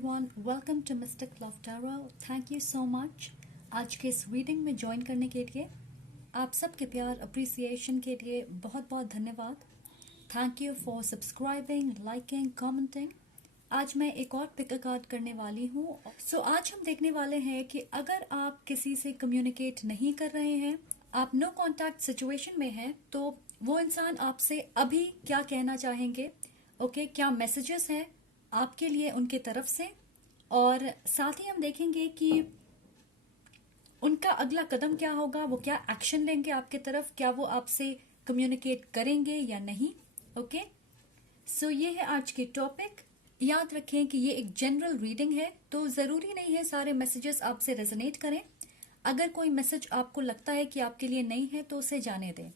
everyone, welcome to Mystic Love Tarot. Thank you so much आज के इस reading में ज्वाइन करने के लिए। आप सबके प्यार अप्रिसिएशन के लिए बहुत बहुत धन्यवाद। Thank you for subscribing, liking, commenting. आज मैं एक और पिक कार्ड करने वाली हूँ। आज हम देखने वाले हैं कि अगर आप किसी से कम्युनिकेट नहीं कर रहे हैं, आप नो कॉन्टैक्ट सिचुएशन में हैं, तो वो इंसान आपसे अभी क्या कहना चाहेंगे। क्या मैसेजेस हैं आपके लिए उनके तरफ से, और साथ ही हम देखेंगे कि उनका अगला कदम क्या होगा, वो क्या एक्शन लेंगे आपके तरफ, क्या वो आपसे कम्युनिकेट करेंगे या नहीं। ये है आज की टॉपिक। याद रखें कि ये एक जनरल रीडिंग है, तो जरूरी नहीं है सारे मैसेजेस आपसे रेजोनेट करें। अगर कोई मैसेज आपको लगता है कि आपके लिए नहीं है तो उसे जाने दें।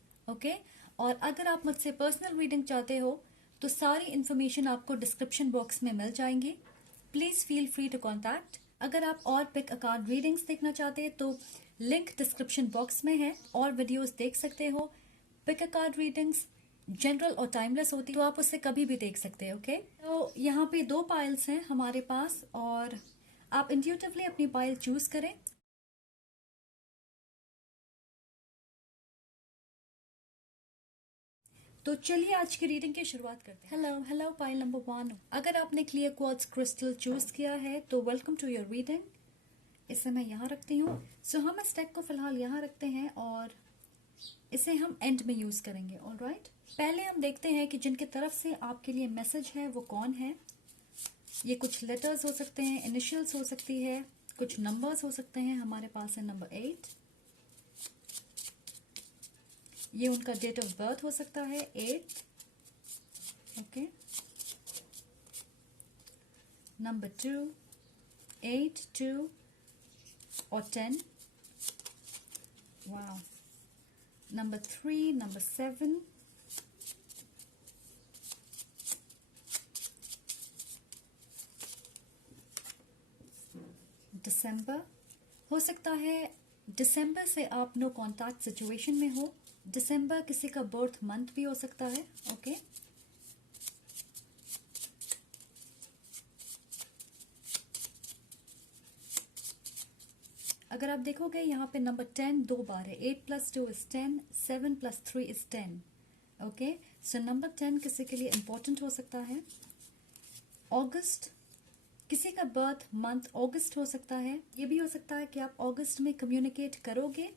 और अगर आप मुझसे पर्सनल रीडिंग चाहते हो तो सारी इन्फॉर्मेशन आपको डिस्क्रिप्शन बॉक्स में मिल जाएंगी। Please feel free to contact. अगर आप और पिक अ कार्ड रीडिंग्स देखना चाहते हैं तो लिंक डिस्क्रिप्शन बॉक्स में है, और वीडियोस देख सकते हो। Pick a card readings general और टाइमलेस होती है, तो आप उससे कभी भी देख सकते हैं। तो यहाँ पे 2 पाइल्स हैं हमारे पास, और आप इंट्यूटिवली अपनी पाइल चूज करें। तो चलिए आज की रीडिंग की शुरुआत करते हैं। Hello pile number 1। अगर आपने क्लियर क्वार्ट्ज क्रिस्टल चूज किया है तो वेलकम टू योर रीडिंग। इसे मैं यहाँ रखती हूँ। हम इस डेक को फिलहाल यहाँ रखते हैं और इसे हम एंड में यूज करेंगे। ऑलराइट, पहले हम देखते हैं कि जिनके तरफ से आपके लिए मैसेज है वो कौन है। ये कुछ लेटर्स हो सकते हैं, इनिशियल्स हो सकती है, कुछ नंबर्स हो सकते हैं। हमारे पास है नंबर 8। ये उनका डेट ऑफ बर्थ हो सकता है 8। नंबर 2, 8, 2 और 10। वाह। नंबर 3, नंबर 7, दिसंबर हो सकता है। दिसंबर से आप नो कॉन्टैक्ट सिचुएशन में हो। दिसंबर किसी का बर्थ मंथ भी हो सकता है। अगर आप देखोगे यहाँ पे नंबर 10 2 बार है। 8 + 2 is 10, 7 + 3 is 10। सो नंबर 10 किसी के लिए इंपॉर्टेंट हो सकता है। अगस्त, किसी का बर्थ मंथ अगस्त हो सकता है। ये भी हो सकता है कि आप अगस्त में कम्युनिकेट करोगे।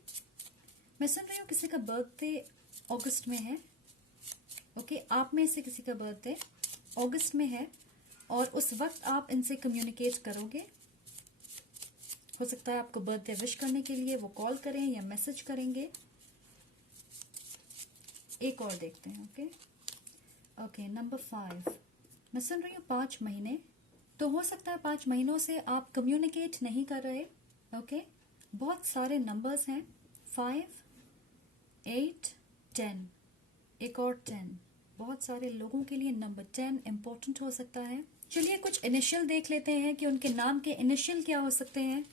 मैं सुन रही हूँ किसी का बर्थडे अगस्त में है। आप में से किसी का बर्थडे अगस्त में है और उस वक्त आप इनसे कम्युनिकेट करोगे। हो सकता है आपको बर्थडे विश करने के लिए वो कॉल करें या मैसेज करेंगे। एक और देखते हैं। नंबर 5। मैं सुन रही हूँ 5 महीने, तो हो सकता है 5 महीनों से आप कम्युनिकेट नहीं कर रहे। बहुत सारे नंबर्स हैं, 5, 8, 10, एक और 10। बहुत सारे लोगों के लिए नंबर 10 इंपॉर्टेंट हो सकता है। चलिए कुछ इनिशियल देख लेते हैं कि उनके नाम के इनिशियल क्या हो सकते हैं,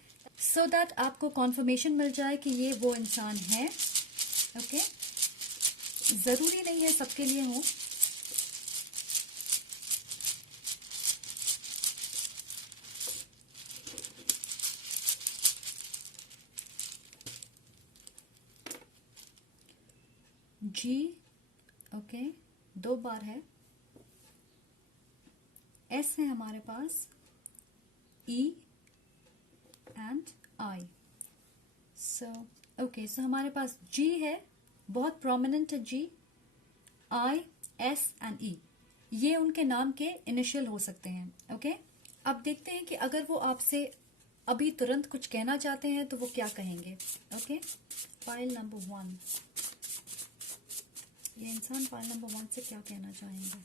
सो दैट आपको कॉन्फर्मेशन मिल जाए कि ये वो इंसान है। जरूरी नहीं है सबके लिए हो। जी 2 बार है। एस है हमारे पास, ई एंड आई। सो हमारे पास जी है, बहुत प्रोमिनेंट है जी। आई, एस एंड ई, ये उनके नाम के इनिशियल हो सकते हैं। अब देखते हैं कि अगर वो आपसे अभी तुरंत कुछ कहना चाहते हैं तो वो क्या कहेंगे। फाइल नंबर 1, ये इंसान फाइल नंबर 1 से क्या कहना चाहेंगे।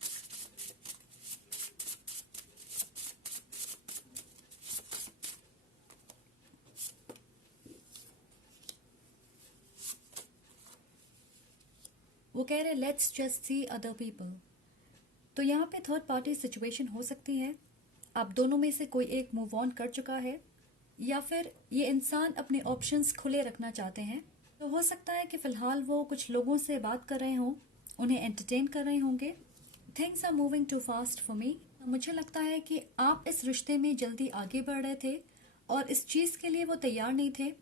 वो कह रहे let's just see other people. तो यहाँ पे थर्ड पार्टी सिचुएशन हो सकती है। आप दोनों में से कोई एक मूव ऑन कर चुका है, या फिर ये इंसान अपने ऑप्शंस खुले रखना चाहते हैं। तो हो सकता है कि फिलहाल वो कुछ लोगों से बात कर रहे हों, उन्हें एंटरटेन कर रहे होंगे। Things are moving too fast for me. मुझे लगता है कि आप इस रिश्ते में जल्दी आगे बढ़ रहे थे और इस चीज के लिए वो तैयार नहीं थे।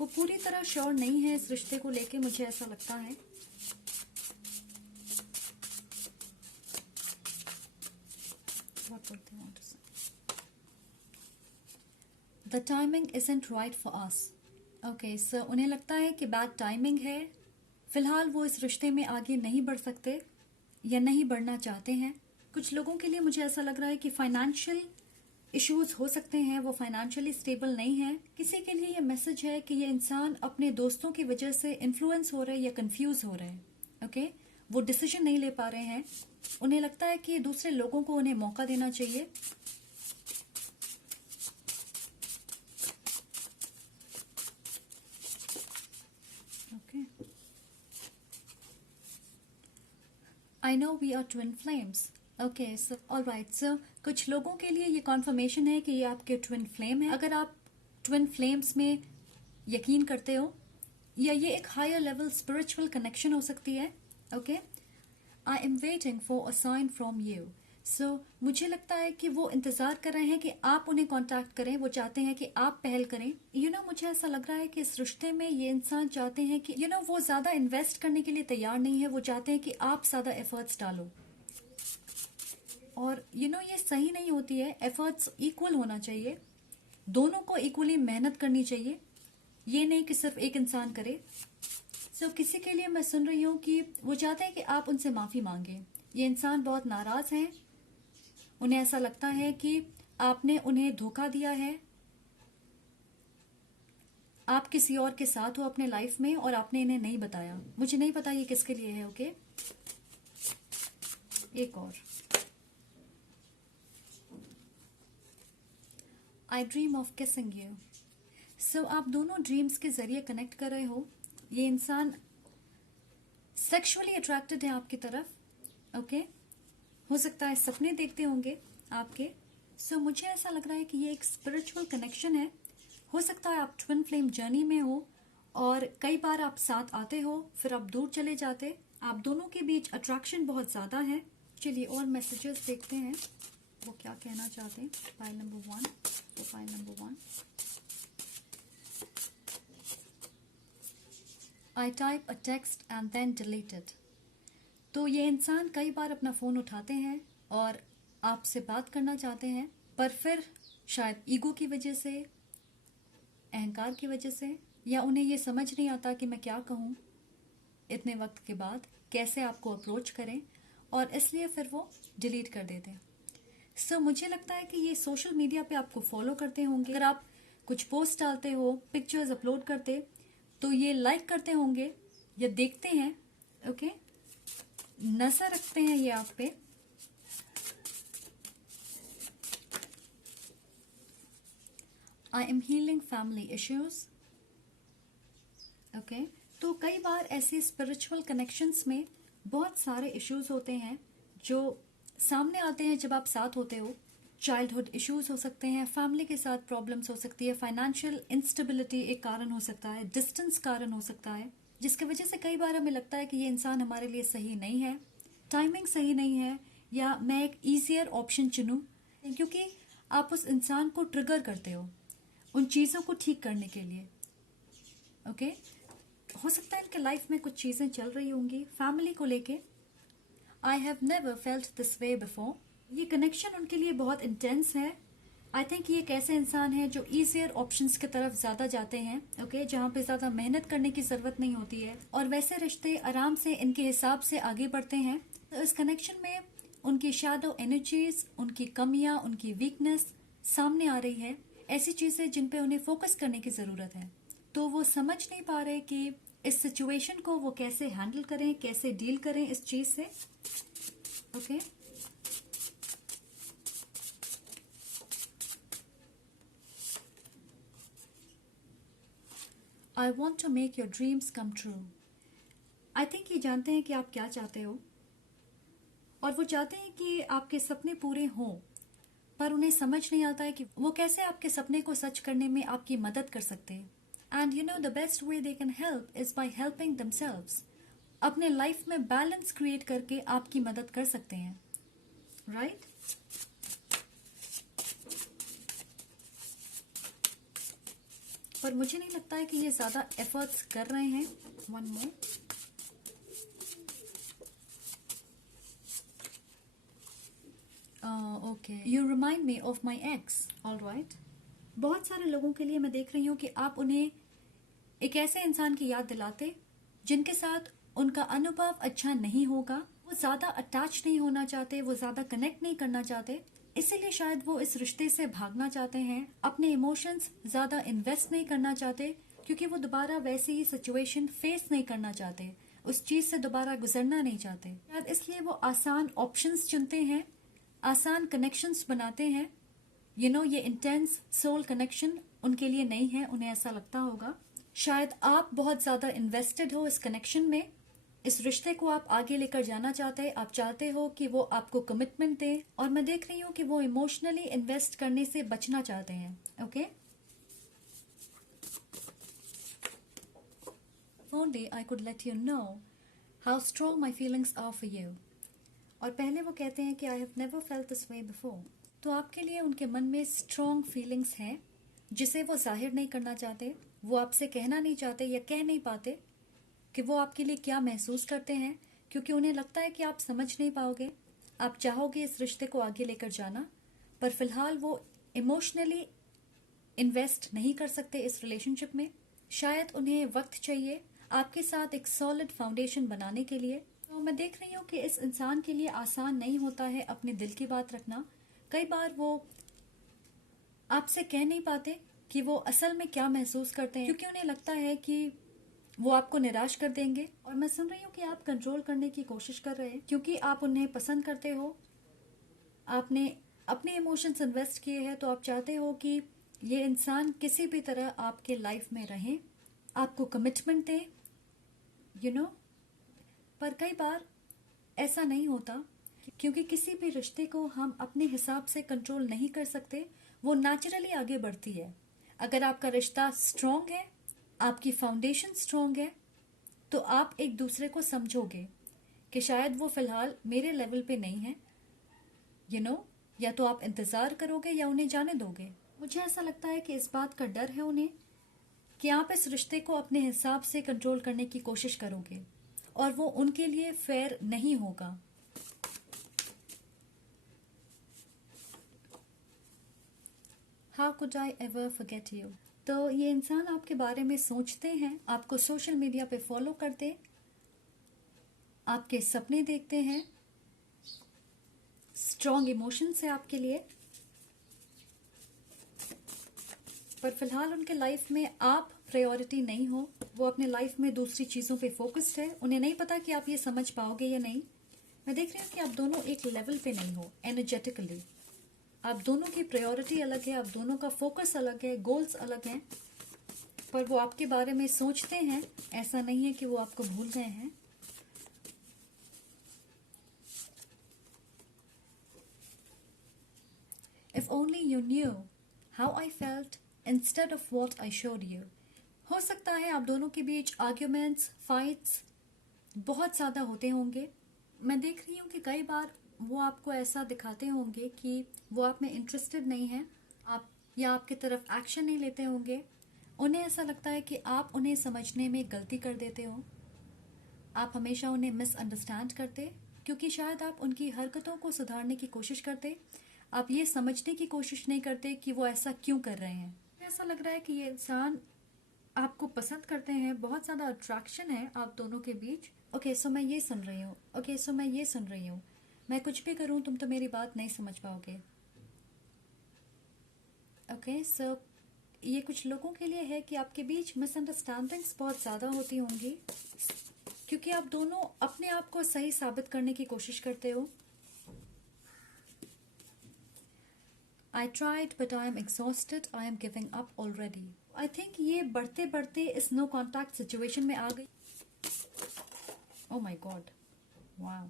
वो पूरी तरह श्योर नहीं है इस रिश्ते को लेके, मुझे ऐसा लगता है। The timing isn't right for us. Okay, so उन्हें लगता है कि बैड टाइमिंग है। फिलहाल वो इस रिश्ते में आगे नहीं बढ़ सकते या नहीं बढ़ना चाहते हैं। कुछ लोगों के लिए मुझे ऐसा लग रहा है कि फाइनेंशियल इश्यूज हो सकते हैं, वो फाइनेंशियली स्टेबल नहीं है। किसी के लिए ये मैसेज है कि ये इंसान अपने दोस्तों की वजह से इन्फ्लुएंस हो रहे हैं या कंफ्यूज हो रहे हैं। ओके, वो डिसीजन नहीं ले पा रहे हैं। उन्हें लगता है कि दूसरे लोगों को उन्हें मौका देना चाहिए। Okay, I know we are twin flames. Okay, so alright, so कुछ लोगों के लिए ये कॉन्फर्मेशन है कि ये आपके ट्विन फ्लेम है। अगर आप ट्विन फ्लेम्स में यकीन करते हो, या ये एक हायर लेवल स्पिरिचुअल कनेक्शन हो सकती है। Okay, I am waiting for a sign from you. So मुझे लगता है कि वो इंतजार कर रहे हैं कि आप उन्हें कांटेक्ट करें। वो चाहते हैं कि आप पहल करें। मुझे ऐसा लग रहा है कि इस रिश्ते में ये इंसान चाहते हैं कि वो ज्यादा इन्वेस्ट करने के लिए तैयार नहीं है। वो चाहते हैं कि आप ज्यादा एफर्ट्स डालो, और ये सही नहीं होती है। एफर्ट्स इक्वल होना चाहिए, दोनों को इक्वली मेहनत करनी चाहिए, ये नहीं कि सिर्फ एक इंसान करे। सो किसी के लिए मैं सुन रही हूँ कि वो चाहते हैं कि आप उनसे माफी मांगे। ये इंसान बहुत नाराज है, उन्हें ऐसा लगता है कि आपने उन्हें धोखा दिया है। आप किसी और के साथ हो अपने लाइफ में और आपने इन्हें नहीं बताया। मुझे नहीं पता ये किसके लिए है। ओके, एक और, I dream of kissing you. So आप दोनों ड्रीम्स के जरिए कनेक्ट कर रहे हो। ये इंसान सेक्सुअली अट्रैक्टेड है आपकी तरफ। ओके, हो सकता है सपने देखते होंगे आपके। सो मुझे ऐसा लग रहा है कि ये एक स्पिरिचुअल कनेक्शन है। हो सकता है आप ट्विन फ्लेम जर्नी में हो और कई बार आप साथ आते हो, फिर आप दूर चले जाते। आप दोनों के बीच अट्रैक्शन बहुत ज्यादा है। चलिए और मैसेजेस देखते हैं, वो क्या कहना चाहते हैं। फाइल नंबर 1, तो file number 1, I type a text and then delete it. तो ये इंसान कई बार अपना फोन उठाते हैं और आपसे बात करना चाहते हैं, पर फिर शायद ईगो की वजह से, अहंकार की वजह से, या उन्हें ये समझ नहीं आता कि मैं क्या कहूँ इतने वक्त के बाद, कैसे आपको अप्रोच करें, और इसलिए फिर वो डिलीट कर देते हैं। सो मुझे लगता है कि ये सोशल मीडिया पे आपको फॉलो करते होंगे। अगर आप कुछ पोस्ट डालते हो, पिक्चर्स अपलोड करते, तो ये लाइक करते होंगे या देखते हैं। ओके, नजर रखते हैं ये आप पे। I am healing family issues. Okay, तो कई बार ऐसे स्पिरिचुअल कनेक्शंस में बहुत सारे इश्यूज होते हैं जो सामने आते हैं जब आप साथ होते हो। चाइल्डहुड इश्यूज हो सकते हैं, फैमिली के साथ प्रॉब्लम्स हो सकती है, फाइनेंशियल इंस्टेबिलिटी एक कारण हो सकता है, डिस्टेंस कारण हो सकता है, जिसकी वजह से कई बार हमें लगता है कि ये इंसान हमारे लिए सही नहीं है, टाइमिंग सही नहीं है, या मैं एक ईजियर ऑप्शन चुनूं। क्योंकि आप उस इंसान को ट्रिगर करते हो उन चीज़ों को ठीक करने के लिए। ओके, हो सकता है इनके लाइफ में कुछ चीज़ें चल रही होंगी फैमिली को लेके। I have never felt this way before. ये कनेक्शन उनके लिए बहुत इंटेंस है। आई थिंक ये एक ऐसे इंसान है जो ईजियर ऑप्शंस की तरफ ज्यादा जाते हैं। ओके, जहाँ पे ज्यादा मेहनत करने की जरूरत नहीं होती है, और वैसे रिश्ते आराम से इनके हिसाब से आगे बढ़ते हैं। तो इस कनेक्शन में उनकी शैडो एनर्जीज, उनकी कमियां, उनकी वीकनेस सामने आ रही है, ऐसी चीजें जिन पे उन्हें फोकस करने की जरूरत है। तो वो समझ नहीं पा रहे कि इस सिचुएशन को वो कैसे हैंडल करें, कैसे डील करें इस चीज से। Okay, I want to make your dreams come true. I think ये जानते हैं कि आप क्या चाहते हो, और वो चाहते हैं कि आपके सपने पूरे हों, पर उन्हें समझ नहीं आता है कि वो कैसे आपके सपने को सच करने में आपकी मदद कर सकते हैं। And the best way they can help is by helping themselves. अपने लाइफ में बैलेंस क्रिएट करके आपकी मदद कर सकते हैं। राइट? पर मुझे नहीं लगता है कि ये ज्यादा एफर्ट्स कर रहे हैं. One more. Okay, you remind me of my x. All right. बहुत सारे लोगों के लिए मैं देख रही हूँ कि आप उन्हें एक ऐसे इंसान की याद दिलाते जिनके साथ उनका अनुभव अच्छा नहीं होगा. वो ज्यादा अटैच नहीं होना चाहते, वो ज्यादा कनेक्ट नहीं करना चाहते, इसीलिए शायद वो इस रिश्ते से भागना चाहते हैं. अपने इमोशंस ज्यादा इन्वेस्ट नहीं करना चाहते क्योंकि वो दोबारा वैसी ही सिचुएशन फेस नहीं करना चाहते, उस चीज से दोबारा गुजरना नहीं चाहते. शायद इसलिए वो आसान ऑप्शंस चुनते हैं, आसान कनेक्शंस बनाते हैं. ये इंटेंस सोल कनेक्शन उनके लिए नहीं है, उन्हें ऐसा लगता होगा. शायद आप बहुत ज्यादा इन्वेस्टेड हो इस कनेक्शन में, इस रिश्ते को आप आगे लेकर जाना चाहते हैं. आप चाहते हो कि वो आपको कमिटमेंट दे, और मैं देख रही हूँ कि वो इमोशनली इन्वेस्ट करने से बचना चाहते हैं. Okay. Only I could let you know how strong my feelings are for you. और पहले वो कहते हैं कि I have never felt this way before. तो आपके लिए उनके मन में स्ट्रॉन्ग फीलिंग्स हैं जिसे वो जाहिर नहीं करना चाहते. वो आपसे कहना नहीं चाहते या कह नहीं पाते कि वो आपके लिए क्या महसूस करते हैं, क्योंकि उन्हें लगता है कि आप समझ नहीं पाओगे. आप चाहोगे इस रिश्ते को आगे लेकर जाना, पर फिलहाल वो इमोशनली इन्वेस्ट नहीं कर सकते इस रिलेशनशिप में. शायद उन्हें वक्त चाहिए आपके साथ एक सॉलिड फाउंडेशन बनाने के लिए. तो मैं देख रही हूँ कि इस इंसान के लिए आसान नहीं होता है अपने दिल की बात रखना. कई बार वो आपसे कह नहीं पाते कि वो असल में क्या महसूस करते हैं, क्योंकि उन्हें लगता है कि वो आपको निराश कर देंगे. और मैं सुन रही हूँ कि आप कंट्रोल करने की कोशिश कर रहे हैं क्योंकि आप उन्हें पसंद करते हो, आपने अपने इमोशंस इन्वेस्ट किए हैं, तो आप चाहते हो कि ये इंसान किसी भी तरह आपके लाइफ में रहे, आपको कमिटमेंट दे, पर कई बार ऐसा नहीं होता क्योंकि किसी भी रिश्ते को हम अपने हिसाब से कंट्रोल नहीं कर सकते. वो नेचुरली आगे बढ़ती है. अगर आपका रिश्ता स्ट्रांग है, आपकी फाउंडेशन स्ट्रांग है, तो आप एक दूसरे को समझोगे कि शायद वो फिलहाल मेरे लेवल पे नहीं है, या तो आप इंतजार करोगे या उन्हें जाने दोगे. मुझे ऐसा लगता है कि इस बात का डर है उन्हें कि आप इस रिश्ते को अपने हिसाब से कंट्रोल करने की कोशिश करोगे और वो उनके लिए फेयर नहीं होगा. How could I ever forget you? तो ये इंसान आपके बारे में सोचते हैं, आपको सोशल मीडिया पे फॉलो करते, आपके सपने देखते हैं, स्ट्रॉन्ग इमोशंस है आपके लिए, पर फिलहाल उनके लाइफ में आप प्रायोरिटी नहीं हो. वो अपने लाइफ में दूसरी चीज़ों पे फोकस्ड है. उन्हें नहीं पता कि आप ये समझ पाओगे या नहीं. मैं देख रही हूँ कि आप दोनों एक लेवल पे नहीं हो एनर्जेटिकली. आप दोनों की प्रायोरिटी अलग है, आप दोनों का फोकस अलग है, गोल्स अलग हैं, पर वो आपके बारे में सोचते हैं. ऐसा नहीं है कि वो आपको भूल गए हैं. If only you knew how I felt instead of what I showed you. हो सकता है आप दोनों के बीच आर्ग्यूमेंट्स, फाइट्स बहुत ज़्यादा होते होंगे. मैं देख रही हूँ कि कई बार वो आपको ऐसा दिखाते होंगे कि वो आप में इंटरेस्टेड नहीं है, आप या आपकी तरफ एक्शन नहीं लेते होंगे. उन्हें ऐसा लगता है कि आप उन्हें समझने में गलती कर देते हो. आप हमेशा उन्हें मिसअंडरस्टैंड करते क्योंकि शायद आप उनकी हरकतों को सुधारने की कोशिश करते. आप ये समझने की कोशिश नहीं करते कि वो ऐसा क्यों कर रहे हैं. ऐसा लग रहा है कि ये इंसान आपको पसंद करते हैं, बहुत ज़्यादा अट्रैक्शन है आप दोनों के बीच. ओके, सो मैं ये सुन रही हूँ. मैं कुछ भी करूँ तुम तो मेरी बात नहीं समझ पाओगे. ओके, सो ये कुछ लोगों के लिए है कि आपके बीच मिसअंडरस्टैंडिंग्स बहुत ज़्यादा होती होंगी क्योंकि आप दोनों अपने आप को सही साबित करने की कोशिश करते हो. I tried but I am exhausted. I am giving up already. I think ये बढ़ते बढ़ते इस नो कॉन्टैक्ट सिचुएशन में आ गई. Oh my God. Wow.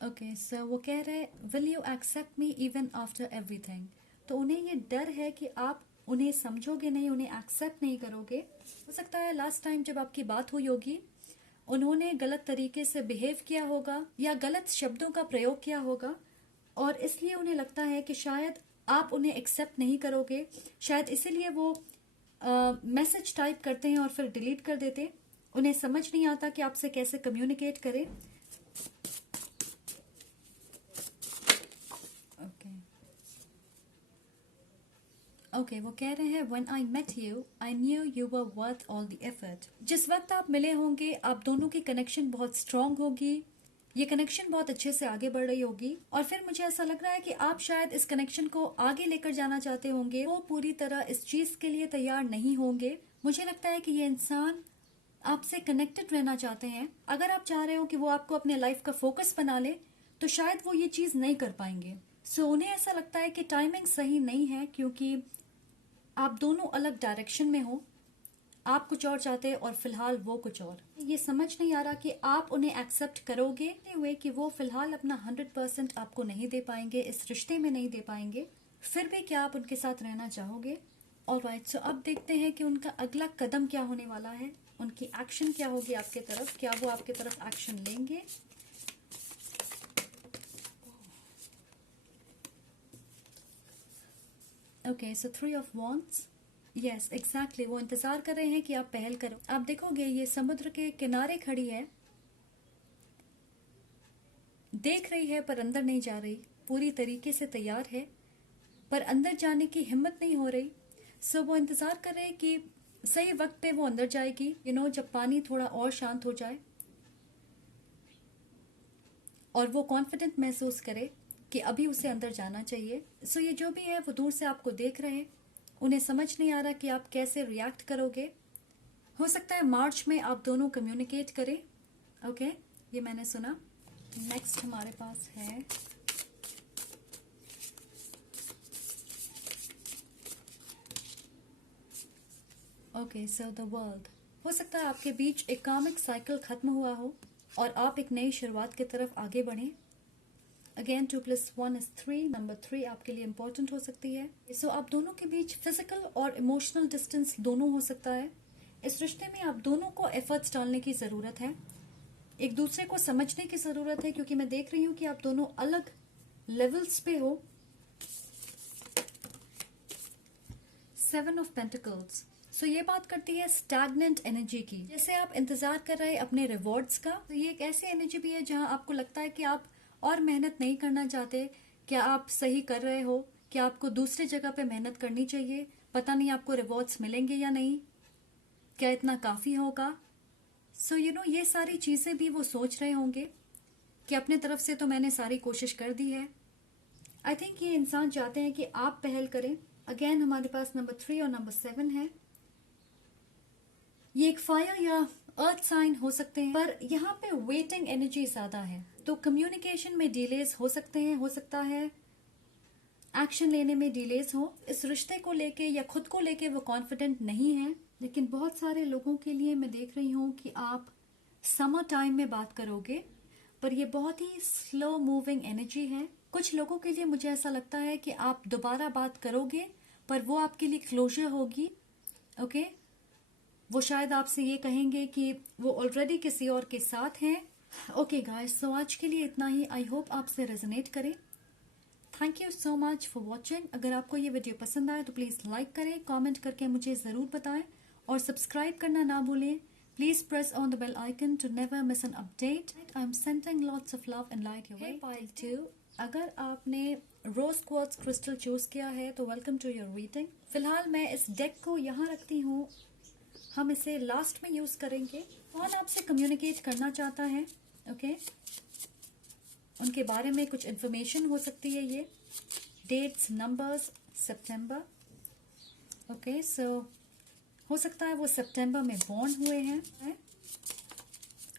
Okay, so वो कह रहे will you accept me even after everything? तो उन्हें ये डर है कि आप उन्हें समझोगे नहीं, उन्हें एक्सेप्ट नहीं करोगे. हो सकता है लास्ट टाइम जब आपकी बात हुई होगी उन्होंने गलत तरीके से बिहेव किया होगा या गलत शब्दों का प्रयोग किया होगा, और इसलिए उन्हें लगता है कि शायद आप उन्हें एक्सेप्ट नहीं करोगे। शायद इसीलिए वो मैसेज टाइप करते हैं और फिर डिलीट कर देते। उन्हें समझ नहीं आता कि आपसे कैसे कम्युनिकेट करें। ओके, वो कह रहे हैं when I met you I knew you were worth all the effort. जिस वक्त आप मिले होंगे आप दोनों की कनेक्शन बहुत स्ट्रांग होगी, ये कनेक्शन बहुत अच्छे से आगे बढ़ रही होगी, और फिर मुझे ऐसा लग रहा है कि आप शायद इस कनेक्शन को आगे लेकर जाना चाहते होंगे। वो पूरी तरह इस चीज के लिए तैयार नहीं होंगे। मुझे लगता है कि ये इंसान आपसे कनेक्टेड रहना चाहते हैं। अगर आप चाह रहे हो कि वो आपको अपने लाइफ का फोकस बना ले तो शायद वो ये चीज नहीं कर पाएंगे। उन्हें ऐसा लगता है कि टाइमिंग सही नहीं है, क्योंकि आप दोनों अलग डायरेक्शन में हो। आप कुछ और चाहते हैं और फिलहाल वो कुछ और। ये समझ नहीं आ रहा कि आप उन्हें एक्सेप्ट करोगे हुए कि वो फिलहाल अपना 100% आपको नहीं दे पाएंगे, इस रिश्ते में नहीं दे पाएंगे। फिर भी क्या आप उनके साथ रहना चाहोगे? ऑलराइट, सो अब देखते हैं कि उनका अगला कदम क्या होने वाला है, उनकी एक्शन क्या होगी आपके तरफ। क्या वो आपके तरफ एक्शन लेंगे? Okay, so 3 of wands. Yes, exactly, वो इंतजार कर रहे हैं कि आप पहल करो। आप देखोगे ये समुद्र के किनारे खड़ी है, देख रही है पर अंदर नहीं जा रही, पूरी तरीके से तैयार है पर अंदर जाने की हिम्मत नहीं हो रही। वो इंतजार कर रहे हैं कि सही वक्त पे वो अंदर जाएगी, जब पानी थोड़ा और शांत हो जाए और वो कॉन्फिडेंट महसूस करे कि अभी उसे अंदर जाना चाहिए। ये जो भी है वो दूर से आपको देख रहे हैं। उन्हें समझ नहीं आ रहा कि आप कैसे रिएक्ट करोगे। हो सकता है मार्च में आप दोनों कम्युनिकेट करें। ओके, ये मैंने सुना। नेक्स्ट हमारे पास है ओके, सो द वर्ल्ड। हो सकता है आपके बीच एक कामिक साइकिल खत्म हुआ हो और आप एक नई शुरुआत की तरफ आगे बढ़ें। Again 2 + 1 is 3। नंबर 3 आपके लिए इंपॉर्टेंट हो सकती है। आप दोनों के बीच फिजिकल और इमोशनल डिस्टेंस दोनों हो सकता है। इस रिश्ते में आप दोनों को एफर्ट्स डालने की जरूरत है, एक दूसरे को समझने की जरूरत है, क्योंकि मैं देख रही हूँ कि आप दोनों अलग लेवल्स पे हो। 7 ऑफ पेंटिकल्स। ये बात करती है स्टैग्नेंट एनर्जी की, जैसे आप इंतजार कर रहे हैं अपने रिवॉर्ड्स का। ये एक ऐसी एनर्जी भी है जहां आपको लगता है कि आप और मेहनत नहीं करना चाहते। क्या आप सही कर रहे हो? क्या आपको दूसरी जगह पे मेहनत करनी चाहिए? पता नहीं आपको रिवॉर्ड्स मिलेंगे या नहीं, क्या इतना काफी होगा? ये सारी चीजें भी वो सोच रहे होंगे कि अपने तरफ से तो मैंने सारी कोशिश कर दी है। आई थिंक ये इंसान चाहते हैं कि आप पहल करें। अगेन हमारे पास नंबर 3 और नंबर 7 है। ये एक फायर या अर्थ साइन हो सकते हैं, पर यहाँ पे वेटिंग एनर्जी ज्यादा है, तो कम्युनिकेशन में डिलेज हो सकते हैं। हो सकता है एक्शन लेने में डिलेज हो। इस रिश्ते को लेके या खुद को लेके वो कॉन्फिडेंट नहीं है। लेकिन बहुत सारे लोगों के लिए मैं देख रही हूँ कि आप समर टाइम में बात करोगे, पर ये बहुत ही स्लो मूविंग एनर्जी है। कुछ लोगों के लिए मुझे ऐसा लगता है कि आप दोबारा बात करोगे, पर वो आपके लिए क्लोजर होगी। ओके, वो शायद आपसे ये कहेंगे कि वो ऑलरेडी किसी और के साथ हैं। ओके गाइस, आज के लिए इतना ही। आई होप आपसे रेजोनेट करे। Thank you so much for watching. अगर आपको ये वीडियो पसंद आए तो प्लीज लाइक करें, कमेंट करके मुझे जरूर बताएं और सब्सक्राइब करना ना भूलें। Please press on the bell icon to never miss an update. I am sending lots of love and light your way. Pile 2, अगर आपने रोज क्वार्ट्ज क्रिस्टल चूज किया है तो वेलकम टू योर रीडिंग। फिलहाल मैं इस डेक को यहाँ रखती हूँ, हम इसे लास्ट में यूज करेंगे। कौन आपसे कम्युनिकेट करना चाहता है? ओके, उनके बारे में कुछ इन्फॉर्मेशन हो सकती है। ये डेट्स, नंबर्स, सितंबर। ओके, हो सकता है वो सितंबर में बॉर्न हुए हैं।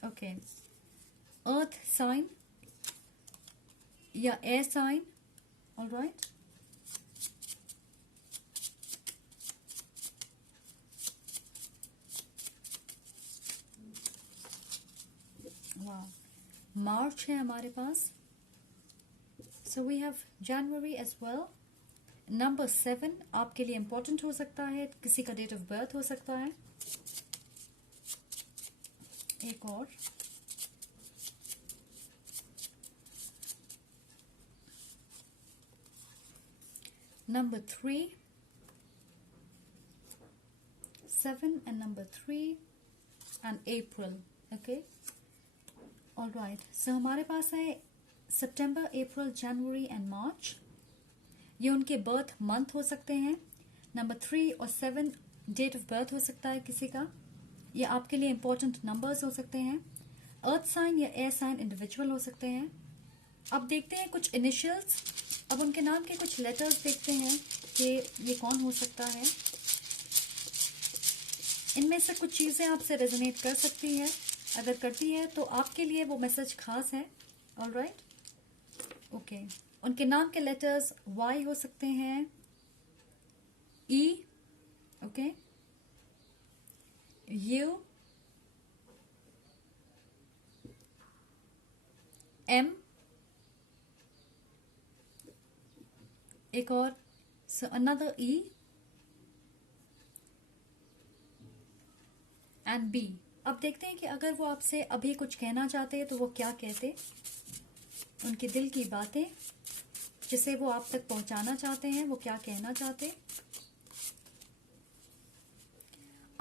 ओके, अर्थ साइन या एयर साइन। ऑलराइट, मार्च है हमारे पास। We have January as well. Number 7 आपके लिए इंपॉर्टेंट हो सकता है, किसी का डेट ऑफ बर्थ हो सकता है। एक और, number 3, 7 and number 3 and April. Okay, all right. So हमारे पास है सितंबर, अप्रैल, जनवरी एंड मार्च. ये उनके बर्थ मंथ हो सकते हैं. नंबर 3 और 7 डेट ऑफ बर्थ हो सकता है किसी का. ये आपके लिए इंपॉर्टेंट नंबर्स हो सकते हैं. अर्थ साइन या एयर साइन इंडिविजुअल हो सकते हैं. अब देखते हैं कुछ इनिशियल्स. अब उनके नाम के कुछ लेटर्स देखते हैं कि ये कौन हो सकता है. इनमें से कुछ चीजें आपसे रेजोनेट कर सकती है. अगर करती है तो आपके लिए वो मैसेज खास है. Alright, okay. उनके नाम के लेटर्स वाई हो सकते हैं, ई, ओके, यू, एम, एक और अनदर ई एंड बी. अब देखते हैं कि अगर वो आपसे अभी कुछ कहना चाहते हैं तो वो क्या कहते. उनके दिल की बातें जिसे वो आप तक पहुंचाना चाहते हैं, वो क्या कहना चाहते.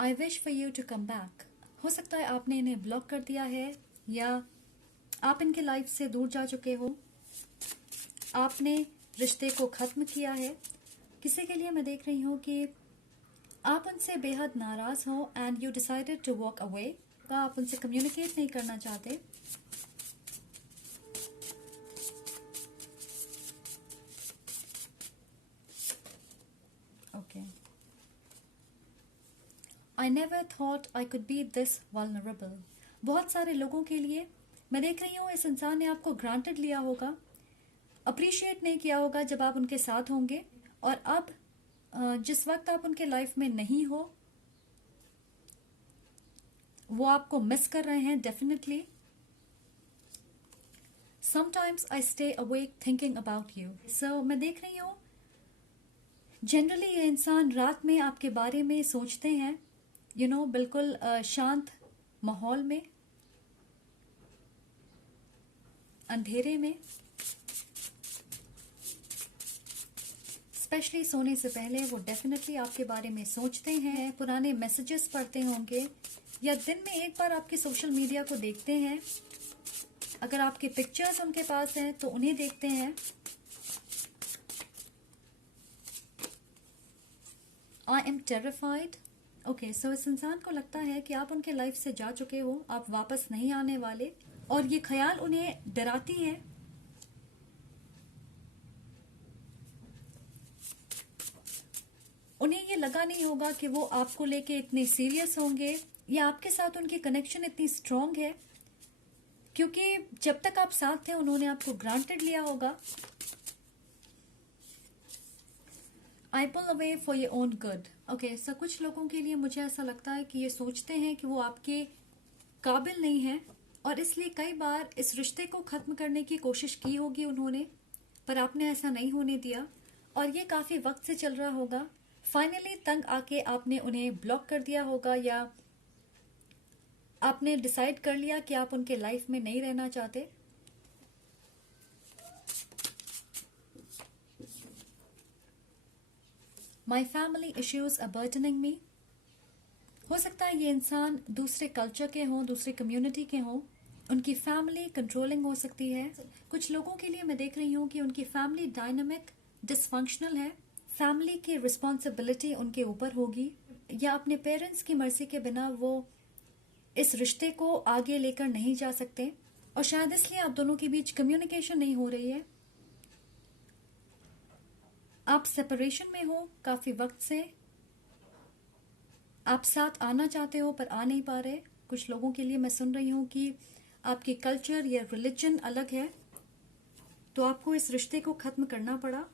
I wish for you to come back. हो सकता है आपने इन्हें ब्लॉक कर दिया है या आप इनके लाइफ से दूर जा चुके हो. आपने रिश्ते को खत्म किया है. किसी के लिए मैं देख रही हूँ कि आप उनसे बेहद नाराज हो and you decided to walk away. आप उनसे कम्युनिकेट नहीं करना चाहते. Okay. I never thought I could be this vulnerable. बहुत सारे लोगों के लिए मैं देख रही हूँ इस इंसान ने आपको ग्रांटेड लिया होगा, अप्रिशिएट नहीं किया होगा जब आप उनके साथ होंगे. और अब जिस वक्त आप उनके लाइफ में नहीं हो, वो आपको मिस कर रहे हैं. Definitely. Sometimes I stay awake thinking about you. So मैं देख रही हूँ जनरली ये इंसान रात में आपके बारे में सोचते हैं. यू नो, बिल्कुल शांत माहौल में, अंधेरे में, स्पेशली सोने से पहले वो डेफिनेटली आपके बारे में सोचते हैं. पुराने मैसेजेस पढ़ते होंगे या दिन में एक बार आपके सोशल मीडिया को देखते हैं. अगर आपके पिक्चर्स उनके पास हैं तो उन्हें देखते हैं. I am terrified. ओके, सो इस इंसान को लगता है कि आप उनके लाइफ से जा चुके हो, आप वापस नहीं आने वाले. और ये ख्याल उन्हें डराती है. उन्हें ये लगा नहीं होगा कि वो आपको लेके इतने सीरियस होंगे या आपके साथ उनकी कनेक्शन इतनी स्ट्रांग है, क्योंकि जब तक आप साथ थे उन्होंने आपको ग्रांटेड लिया होगा. I pull away for your own good. Okay, so कुछ लोगों के लिए मुझे ऐसा लगता है कि ये सोचते हैं कि वो आपके काबिल नहीं है और इसलिए कई बार इस रिश्ते को खत्म करने की कोशिश की होगी उन्होंने, पर आपने ऐसा नहीं होने दिया और ये काफी वक्त से चल रहा होगा. फाइनली तंग आके आपने उन्हें ब्लॉक कर दिया होगा या आपने डिसाइड कर लिया कि आप उनके लाइफ में नहीं रहना चाहते. माई फैमिली इश्यूज आर बर्टनिंग मी. हो सकता है ये इंसान दूसरे कल्चर के हों, दूसरे कम्युनिटी के हों. उनकी फैमिली कंट्रोलिंग हो सकती है. कुछ लोगों के लिए मैं देख रही हूँ कि उनकी फैमिली डायनामिक डिसफंक्शनल है. फैमिली की रिस्पॉन्सिबिलिटी उनके ऊपर होगी या अपने पेरेंट्स की मर्जी के बिना वो इस रिश्ते को आगे लेकर नहीं जा सकते और शायद इसलिए आप दोनों के बीच कम्युनिकेशन नहीं हो रही है. आप सेपरेशन में हो काफी वक्त से. आप साथ आना चाहते हो पर आ नहीं पा रहे. कुछ लोगों के लिए मैं सुन रही हूं कि आपकी कल्चर या रिलीजन अलग है तो आपको इस रिश्ते को खत्म करना पड़ा.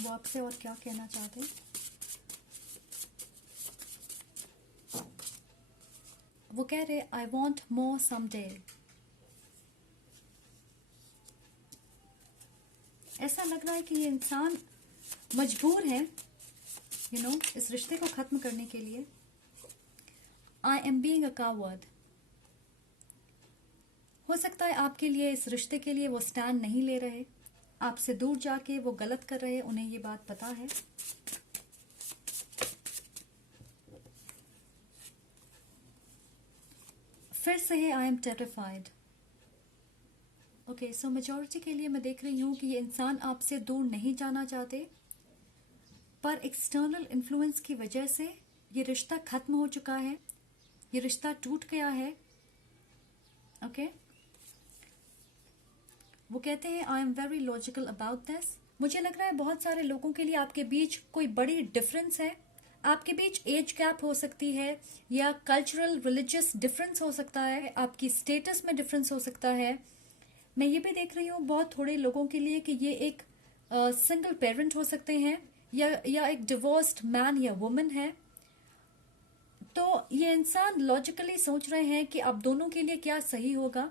वो आपसे और क्या कहना चाहते हैं. वो कह रहे आई वॉन्ट मोर समडे. ऐसा लग रहा है कि ये इंसान मजबूर है इस रिश्ते को खत्म करने के लिए. I am being a coward. हो सकता है आपके लिए इस रिश्ते के लिए वो स्टैंड नहीं ले रहे, आपसे दूर जाके वो गलत कर रहे, उन्हें ये बात पता है। फिर से है I M terrified. Okay, so majority के लिए मैं देख रही हूं कि ये इंसान आपसे दूर नहीं जाना चाहते, पर एक्सटर्नल इन्फ्लुएंस की वजह से ये रिश्ता खत्म हो चुका है, ये रिश्ता टूट गया है। ओके, वो कहते हैं I am very logical about this. मुझे लग रहा है बहुत सारे लोगों के लिए आपके बीच कोई बड़ी डिफरेंस है। आपके बीच एज गैप हो सकती है, या कल्चरल रिलीजियस डिफरेंस हो सकता है, आपकी स्टेटस में डिफरेंस हो सकता है। मैं ये भी देख रही हूँ बहुत थोड़े लोगों के लिए कि ये एक सिंगल पेरेंट हो सकते हैं, या एक डिवोर्स्ड मैन या वुमन है। तो ये इंसान लॉजिकली सोच रहे हैं कि आप दोनों के लिए क्या सही होगा,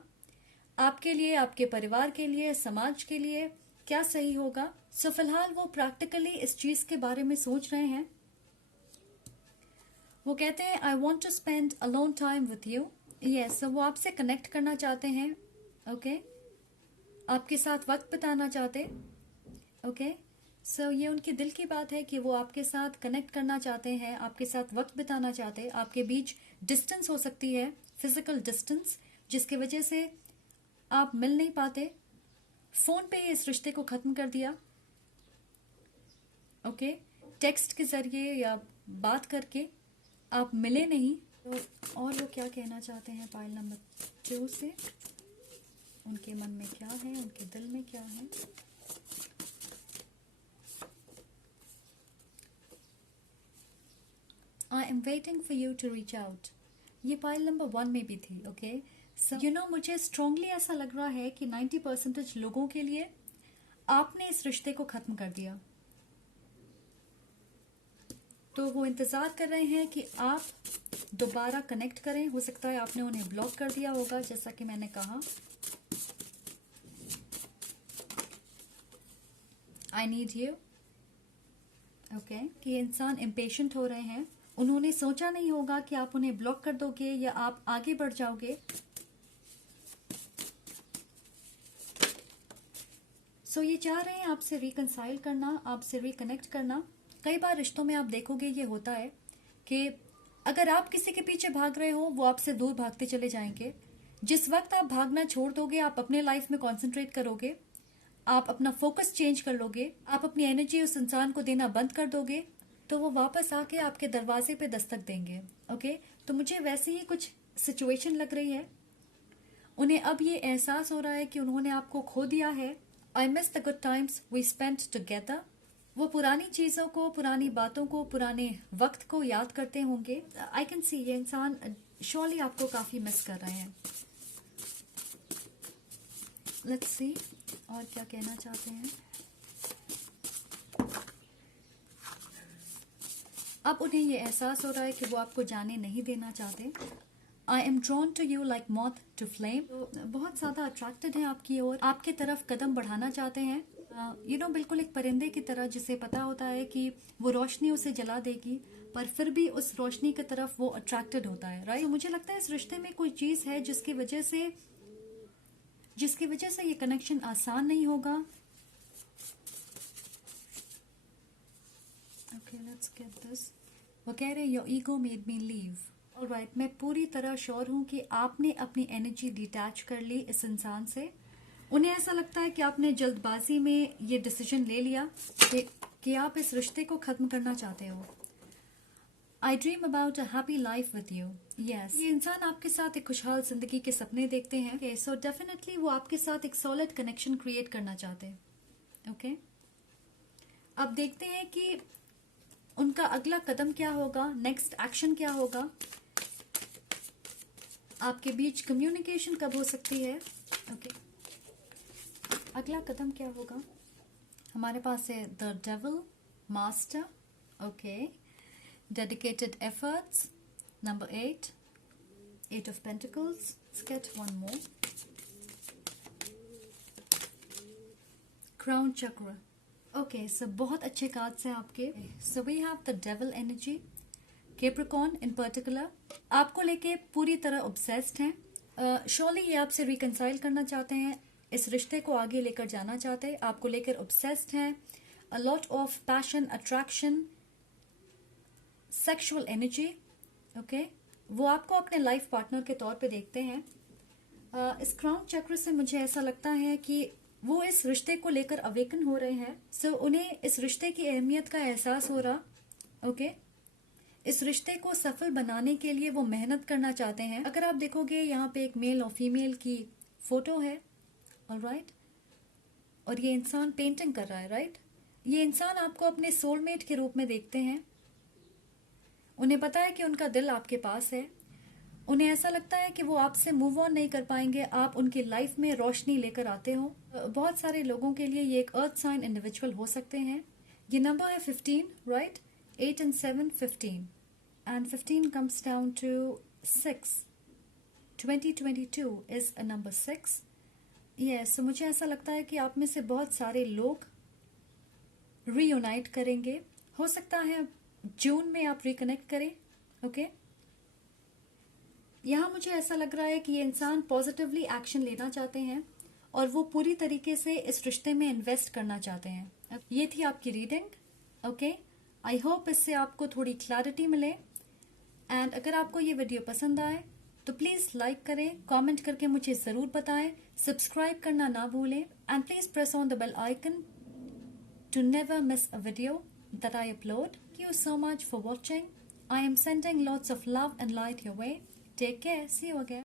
आपके लिए, आपके परिवार के लिए, समाज के लिए क्या सही होगा। सो फिलहाल वो प्रैक्टिकली इस चीज के बारे में सोच रहे हैं। वो कहते हैं I want to spend alone time with you. Yes, वो आपसे कनेक्ट करना चाहते हैं। ओके, आपके साथ वक्त बिताना चाहते। ओके, सो ये उनके दिल की बात है कि वो आपके साथ कनेक्ट करना चाहते हैं, आपके साथ वक्त बिताना चाहते हैं। आपके बीच डिस्टेंस हो सकती है, फिजिकल डिस्टेंस, जिसकी वजह से आप मिल नहीं पाते। फोन पे ही इस रिश्ते को खत्म कर दिया। ओके, टेक्स्ट के जरिए या बात करके आप मिले नहीं। तो और वो क्या कहना चाहते हैं पाइल नंबर 2 से, उनके मन में क्या है, उनके दिल में क्या है। I am waiting for you to reach out, ये पाइल नंबर 1 में भी थी। ओके, यू नो मुझे स्ट्रांगली ऐसा लग रहा है कि 90% लोगों के लिए आपने इस रिश्ते को खत्म कर दिया। तो वो इंतजार कर रहे हैं कि आप दोबारा कनेक्ट करें। हो सकता है आपने उन्हें ब्लॉक कर दिया होगा, जैसा कि मैंने कहा। I need you. ओके, कि ये इंसान इम्पेशेंट हो रहे हैं। उन्होंने सोचा नहीं होगा कि आप उन्हें ब्लॉक कर दोगे या आप आगे बढ़ जाओगे। सो ये चाह रहे हैं आपसे रिकंसाइल करना, आपसे रिकनेक्ट करना। कई बार रिश्तों में आप देखोगे ये होता है कि अगर आप किसी के पीछे भाग रहे हो, वो आपसे दूर भागते चले जाएंगे। जिस वक्त आप भागना छोड़ दोगे, आप अपने लाइफ में कॉन्सेंट्रेट करोगे, आप अपना फोकस चेंज कर लोगे, आप अपनी एनर्जी उस इंसान को देना बंद कर दोगे, तो वो वापस आके आपके दरवाजे पे दस्तक देंगे। ओके, तो मुझे वैसे ही कुछ सिचुएशन लग रही है। उन्हें अब ये एहसास हो रहा है कि उन्होंने आपको खो दिया है। I miss the good times we spent together. वो पुरानी चीजों को, पुरानी बातों को, पुराने वक्त को याद करते होंगे। आई कैन सी ये इंसान श्योरली आपको काफी मिस कर रहे हैं। लेट्स सी और क्या कहना चाहते हैं। अब उन्हें ये एहसास हो रहा है कि वो आपको जाने नहीं देना चाहते। I am drawn to you like moth to flame. बहुत ज्यादा अट्रैक्टेड है आपकी ओर, आपके तरफ कदम बढ़ाना चाहते हैं। यू नो बिल्कुल एक परिंदे की तरह, जिसे पता होता है कि वो रोशनी उसे जला देगी, पर फिर भी उस रोशनी की तरफ वो अट्रैक्टेड होता है। राइट, तो मुझे लगता है इस रिश्ते में कोई चीज है जिसकी वजह से ये कनेक्शन आसान नहीं होगा। Okay, let's get this. वो कह रहे your ego made me leave. Alright, मैं पूरी तरह श्योर हूं कि आपने अपनी एनर्जी डिटैच कर ली इस इंसान से। उन्हें ऐसा लगता है कि आपने जल्दबाजी में ये डिसीजन ले लिया कि आप इस रिश्ते को खत्म करना चाहते हो। आई dream about a happy life with you. Yes, ये इंसान आपके साथ एक खुशहाल जिंदगी के सपने देखते हैं। सो डेफिनेटली वो आपके साथ एक सॉलिड कनेक्शन क्रिएट करना चाहते हैं। ओके, अब देखते हैं कि उनका अगला कदम क्या होगा, नेक्स्ट एक्शन क्या होगा। आपके बीच कम्युनिकेशन कब हो सकती है। ओके, अगला कदम क्या होगा। हमारे पास है the devil, master. Okay, dedicated efforts, number 8, 8 of pentacles. Let's get one more. Crown chakra. Okay, so बहुत अच्छे कार्ड्स हैं आपके। So we have the devil energy, Capricorn in particular आपको लेके पूरी तरह ऑब्सेस्ड हैं। श्योरली ये आपसे रिकंसाइल करना चाहते हैं, इस रिश्ते को आगे लेकर जाना चाहते हैं, आपको लेकर ऑब्सेस्ड हैं। A lot of passion, attraction, sexual energy, okay, वो आपको अपने लाइफ पार्टनर के तौर पे देखते हैं। इस क्राउन चक्र से मुझे ऐसा लगता है कि वो इस रिश्ते को लेकर अवेकन हो रहे हैं। सो उन्हें इस रिश्ते की अहमियत का एहसास हो रहा, ओके। इस रिश्ते को सफल बनाने के लिए वो मेहनत करना चाहते हैं। अगर आप देखोगे यहाँ पे एक मेल और फीमेल की फोटो है, ऑलराइट, और ये इंसान पेंटिंग कर रहा है, राइट। ये इंसान आपको अपने सोलमेट के रूप में देखते हैं। उन्हें पता है कि उनका दिल आपके पास है। उन्हें ऐसा लगता है कि वो आपसे मूव ऑन नहीं कर पाएंगे, आप उनकी लाइफ में रोशनी लेकर आते हो। बहुत सारे लोगों के लिए ये एक अर्थ साइन इंडिविजुअल हो सकते हैं। ये नंबर है 15, right, 8 and 7, 15, and 15 comes down to 6. 2022 is a number 6. Yes, so मुझे ऐसा लगता है कि आप में से बहुत सारे लोग रीयूनाइट करेंगे। हो सकता है जून में आप रिकनेक्ट करें, ओके। यहाँ मुझे ऐसा लग रहा है कि ये इंसान पॉजिटिवली एक्शन लेना चाहते हैं और वो पूरी तरीके से इस रिश्ते में इन्वेस्ट करना चाहते हैं। ये थी आपकी रीडिंग, ओके। आई होप इससे आपको थोड़ी क्लैरिटी मिले। एंड अगर आपको ये वीडियो पसंद आए तो प्लीज लाइक करें, कमेंट करके मुझे जरूर बताएं, सब्सक्राइब करना ना भूलें, and please press on the bell icon to never miss a video that I upload. Thank you so much for watching. I am sending lots of love and light your way. Take care. See you again.